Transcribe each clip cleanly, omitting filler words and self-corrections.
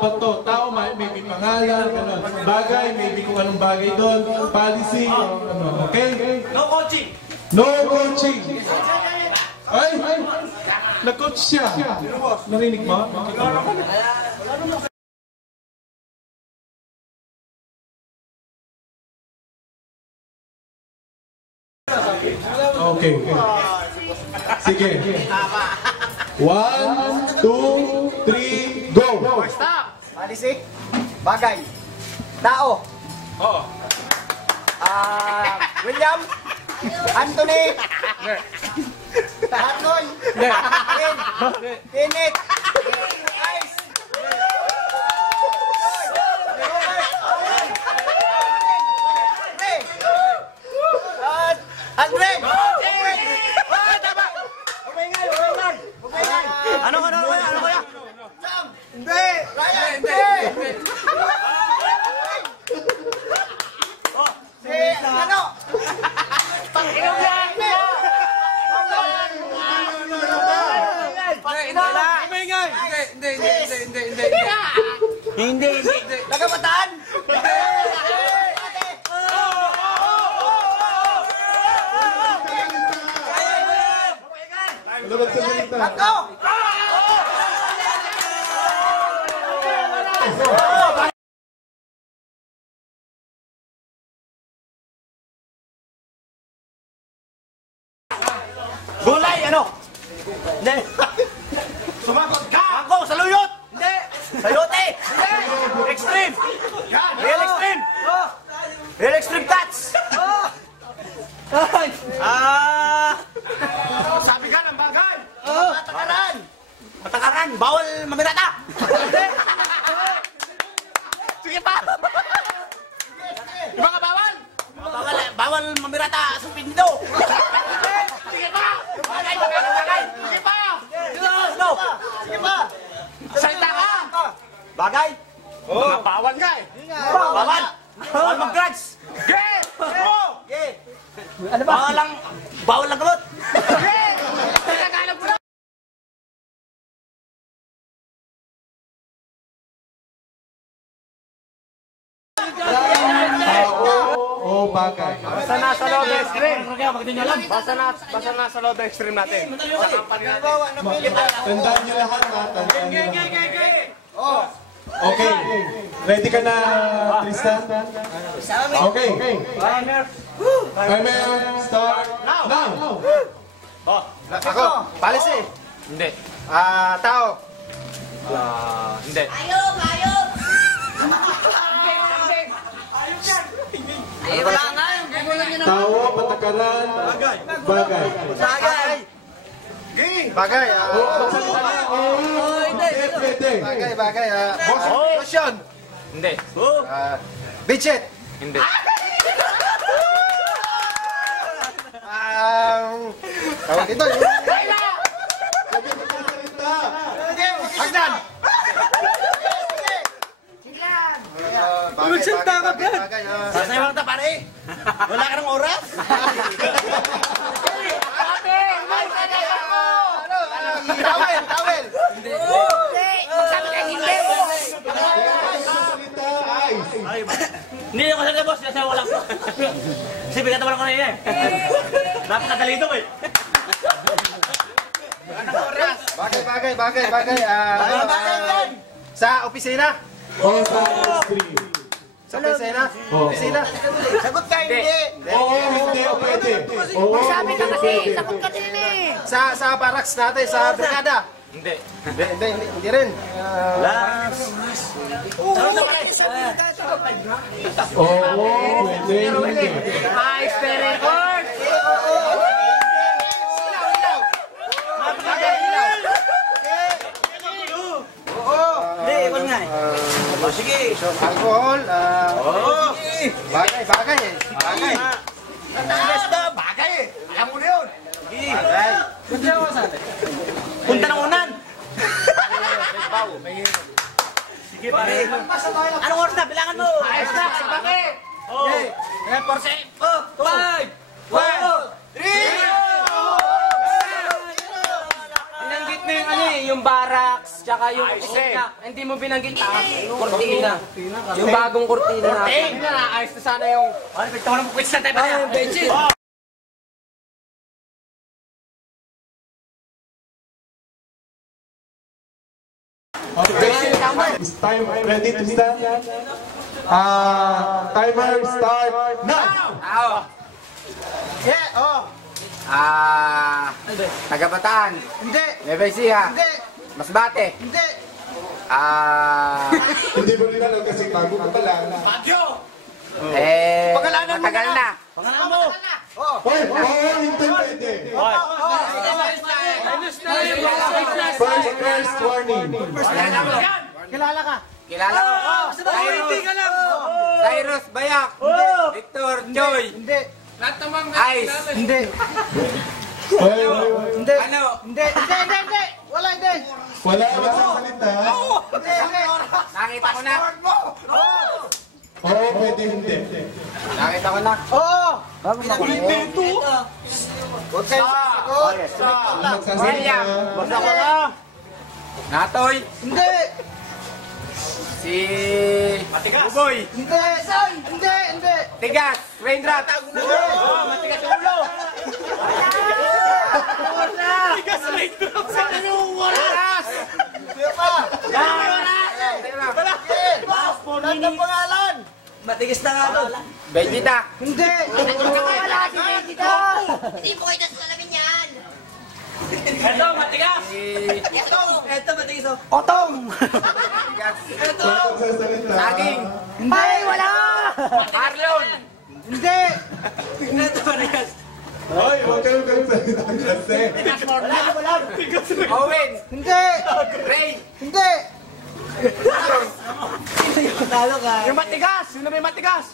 ba to? Tao, maybe pangalan, ano. Bagay, maybe kung anong bagay doon. Policy, ano. Okay? No coaching! No coaching! Ay! Na-coach siya. Narinig mo? Okay. Sige. 1, 2, 3, go! Stop! Policy. Bagay. Tao. Oo. William. Anthony. Harnoy. Kenneth. Ice. Andre. Ano kaya? Sam. Hindi. Ryan. Hindi. Si ano? Panginoon yan. Hindi. Nagabataan? Ano magsasalita? Ako! Gulay, ano? Hindi. Sumakot ka! Ako, saluyot! Hindi. Sayote! Hindi. Extreme! Real extreme! Real extreme touch! Sabi ka ng bagay! Patakaran! Patakaran! Bawal mamirata! Hindi. Sige pa! Di ba ka bawal? Bawal mamirata sa pindo! Sige pa! Bagay! Sige pa! No! Sige pa! Salita ka! Bagay? Mga bawal ka eh! Bawal! Bawal mag-drugs! Gay! Okay. Ano ba? Bawal lang gamot! Gay! Nagkakalap mo na! O bagay? Basta nasa loob ng extreme! Basta nasa loob ng extreme natin! Tandaan niyo lahat ha. Tandaan niyo lahat. Okay. Ready ka na, Tristan? Okay. Timer, start now. Ako! Policy! Hindi. Tao! Hindi. Ayop! Ayop! Ayop lang nga! Tao, patakaran, bagay. Bagay! Bagay! Pwede. Bagay! Lotion! Hindi. Budget! Hindi. Tawag ito yun! Hagdan! Magsalita ka, Brad. Bagay! Sasayawang ta pare! Wala ka ng oras? Towel! Hindi. Sabi ka hindi! Hindi ako sa boss, kasi wala ko. Kasi bigat naman ako na yun eh. Napakadali ito eh. Bagay! Sa opisina! Sa opisina? Sagot ka, hindi! Oo, hindi, pwede. Sabi ka kasi, sagot ka din eh! Sa barracks natin, sa brigada! Hindi. Hindi rin. Oo, pwede. High spirit record! Hindi, iwan nga eh. Sige. Alcohol, bagay. Basta, bagay eh. Alam mo na yun. Bagay. Punta ng unan. Sige pare. Anong oras na? Bilangan mo. Ayos na. Bakit? Okay. 4, 5, 4, 3. Binanggit mo yung yung barracks, tsaka yung kusina. Hindi mo binanggit kurtina. Yung bagong kurtina natin. Kurtina na, ayos na sana yung... Ano, pagtawa na mo, pwede sa tayo ba niya? Benchit. Okay. Is time ready to start? Timer start now! Yeah, oh. Tagabataan. Hindi. Nueva Ecija. Hindi. Masbate. Hindi. Hindi mo rin alam kasi bago ka pa lang. Bagyo! Pangalanan mo matagal na. Pangalanan mo! Hindi pwede. First warning. Kilala ka. Kilala ko. Cyrus Bayak. Victor Joy. Hindi. Ice. Hindi. Hoy, Hindi. Ano? Hindi. Hindi. Wala, hindi. wala ka magsasalita. Hindi. Nakita ko na. Oo, pwede hindi. Nakita ko na. Oo. Huwag kayo sasagot! Magsasalita. Basta ko na! Natoy. Hindi. Si... Matigas! Buboy. Hindi. Hindi. Tigas. Raindrop. Matigas yung ulo! Matigas na ito! Saan yung oras? Hindi pa. Lahat ng pangalan. Matigas na nga ito! Vegeta. Hindi. Wala si Benchito. Hindi po kayo nasa salamin yan. Ito, matigas! Ito, matigas o. Otong. Tigas. Magsasalita. Saging. Ay, wala. Marlon. Hindi. Ito, matigas! Hoy, huwag kang magsalita kasi. Owen. Hindi. Ray. Hindi. Yung matigas! Sino may matigas?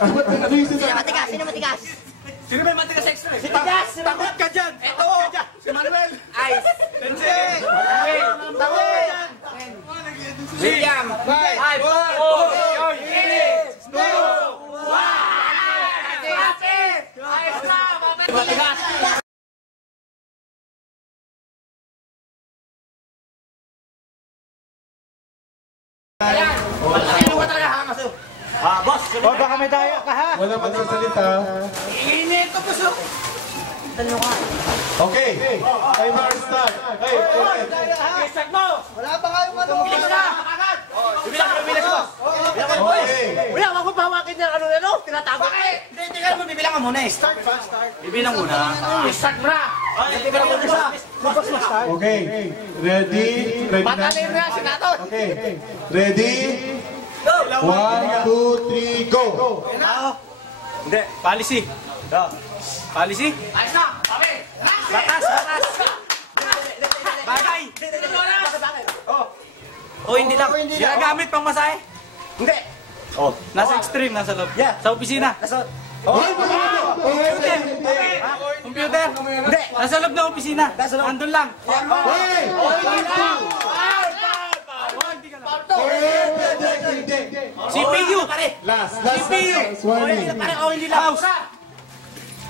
Sino matigas? Sino matigas? Sino may matigas extra? Si Tigas! Takot ka dyan! Ito! Si Manuel! Ice. Hindi! William. 5, 4, 3, 2, 1. Matigas! Ano ba talaga hangas o? Boss! O, baka may daya ka ha. Wala magsasalita. Init ko puso! Okay. Timer start. Hey, Isak mo! Wala pa kayong ano. Bilis na! Agad! Bilang mo, bilis mo! okay. Wala, wag mo pahawakin niya ano, tinatago ka eh! Hindi ka naman, bibilang ka muna eh. Start pa, start. Bibilang muna. Start mo na! Bibilang mo isa. Okay. Ready? Ready na? Patalin na, sinatot! Okay. Ready? 1, 2, 3, go! Hindi, policy. Policy? Ayos na! Kami! Batas! Bagay! Hindi lang. Ginagamit pang masahe? Hindi. Nasa extreme, nasa loob. Sa opisina. Computer? Hindi. Nasa loob ng opisina. Andun lang. CPU! Last warning. Hindi lang. Mouse?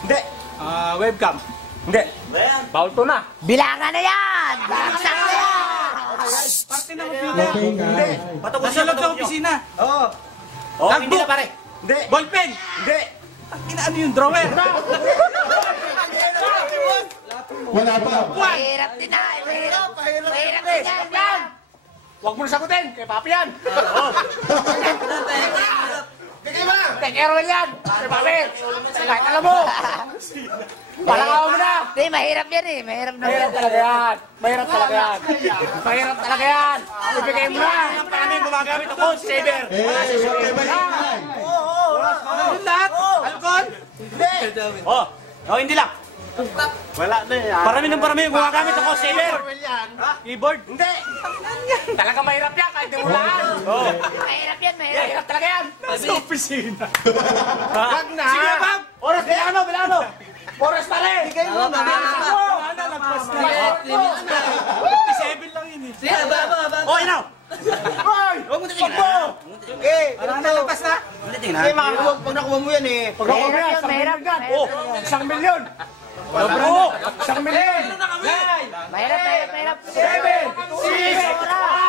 Hindi. Webcam? Hindi. Bawal to na. Bilangan na yan. Bilangan na yan. Parte ng computer. Okay nga. Nasa loob ng opisina. Hindi na pare. Hindi. Ballpen. Hindi. Ano yung drawer? Wala pa. Mahirap din na. Mahirap din yan. Huwag mo na sagutin. Kay Papi yan. Tekero yan. Kay Papi. Kahit alam mo. Palakaw mo na. Hindi, mahirap yan eh. Mahirap na Mahirap talaga yan. Mahirap talaga yan. Mahirap talaga yan. Ibigay mo na. Paano yung gumagamit ako? Saber. Hey, huwag kayo maingay. Ano lahat? Alcohol? Hindi. Hindi lang. Wala na yan. Parami yung gumagamit ako. Saber. Keyboard? Hindi. Talaga mahirap yan kahit di mo lahat. Mahirap yan, mahirap. Mahirap talaga yan. Sa opisina. Wag na. Sige, Bob. Oras, bilano. Oras pa rin. Bigay mo na. Wala na, lagpas na. 57 lang yun eh. Sige, baba. Oh, inaw. Hoy! Huwag mo tingnan. Okay, lagpas na. Okay, makakuwag. Pag nakuha mo yan eh. Pag nakuha mo yan, Mahirap, mahirap. Oh, 1 milyon. Oo, 1 milyon. Mahirap. 7, 6,